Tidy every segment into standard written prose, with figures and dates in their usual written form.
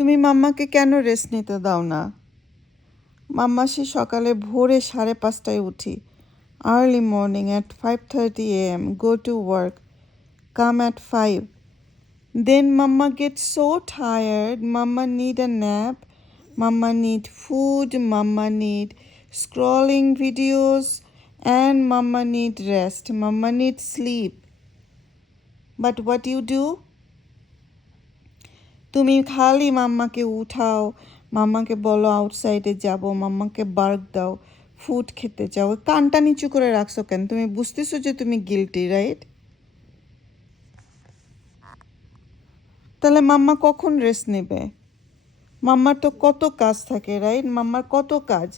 তুমি মাম্মাকে কেন রেস্ট নিতে দাও না? মাম্মা সে সকালে ভোরে 5:30টায় উঠি, early morning at 5:30 a.m. go to work, come at 5. Then mama gets so tired, mama need a nap, mama need food, mama need scrolling videos, and mama need rest, mama need sleep. But what you do? তুমি খালি মাম্মাকে উঠাও, মাম্মাকে বলো আউটসাইডে যাব, মাম্মাকে bark দাও, food খেতে চাও। কানটা নিচু করে রাখছো কেন? তুমি বুঝতেছো যে তুমি গিলটি, রাইট? তাহলে মাম্মা কখন রেস্ট নেবে? মাম্মার তো কত কাজ থাকে, রাইট? মাম্মার কত কাজ।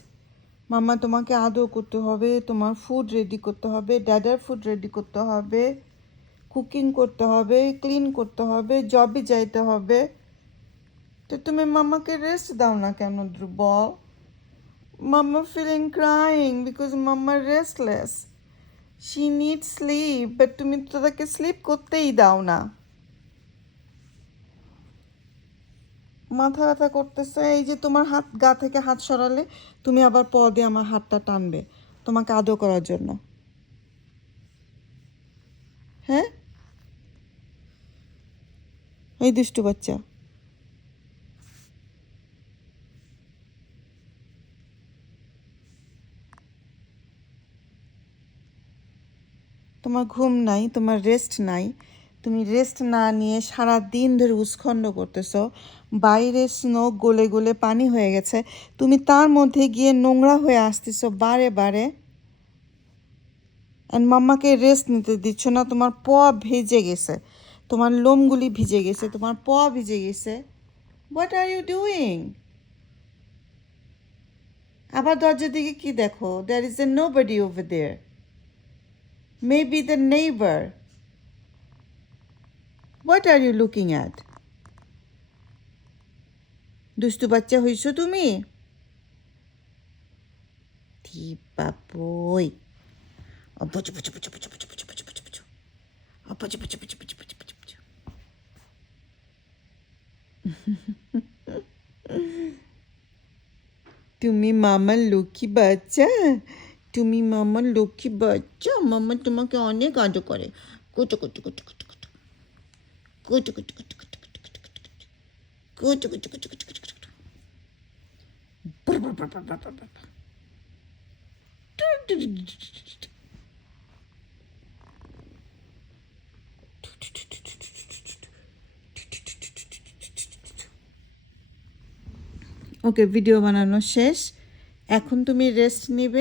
মাম্মা তোমাকে আদর করতে হবে, তোমার ফুড রেডি করতে হবে, ড্যাডার ফুড রেডি করতে হবে, কুকিং করতে হবে, ক্লিন করতে হবে, জবে যাইতে হবে। তো তুমি মাম্মাকে রেস্ট দাও না কেন বল? Mama feeling crying because mama restless. She needs sleep, but তুমি তো তাকে স্লিপ করতেই দাও না। মাথা ব্যথা করতেছে, এই যে তোমার হাত গা থেকে হাত সরালে তুমি আবার দিয়ে আমার হাতটা টানবে তোমাকে আদর করার জন্য। হ্যাঁ, এই দুষ্টু বাচ্চা। তোমার ঘুম নাই, তোমার রেস্ট নাই, তুমি রেস্ট না নিয়ে সারা দিন ধরে উৎখণ্ড করতেছো। বাইরে স্নো গলে গলে পানি হয়ে গেছে, তুমি তার মধ্যে গিয়ে নোংরা হয়ে আসতেছো বারে বারে। অ্যান্ড মাম্মাকে রেস্ট নিতে দিচ্ছ না। তোমার ভিজে গেছে, তোমার লোমগুলি ভিজে গেছে, তোমার ভিজে গেছে। What are you doing? আবার দরজার দিকে কি দেখো? There is a nobody over there, maybe the neighbour. What are you looking at? দুষ্টু বাচ্চা হইছো তুমি? বাবুই, অপচু পুচু পুচু পুচু পুচু পুচু পুচু পুচু পুচু, অপচু পুচু পুচু পুচু পুচু পুচু পুচু। তুমি মামার লক্ষ্মী বাচ্চা, তুমি মামার লক্ষ্মী বাচ্চা। মামা তোমাকে অনেক আদর করে। কুটু কুটু কুটু কুটু কুটু কুটু কুটু কুটু কুটু কুটু কুটু কুটু কুটু কুটু কুটু কুটু কুটু। ওকে, ভিডিও বানানো শেষ, এখন তুমি রেস্ট নিবে।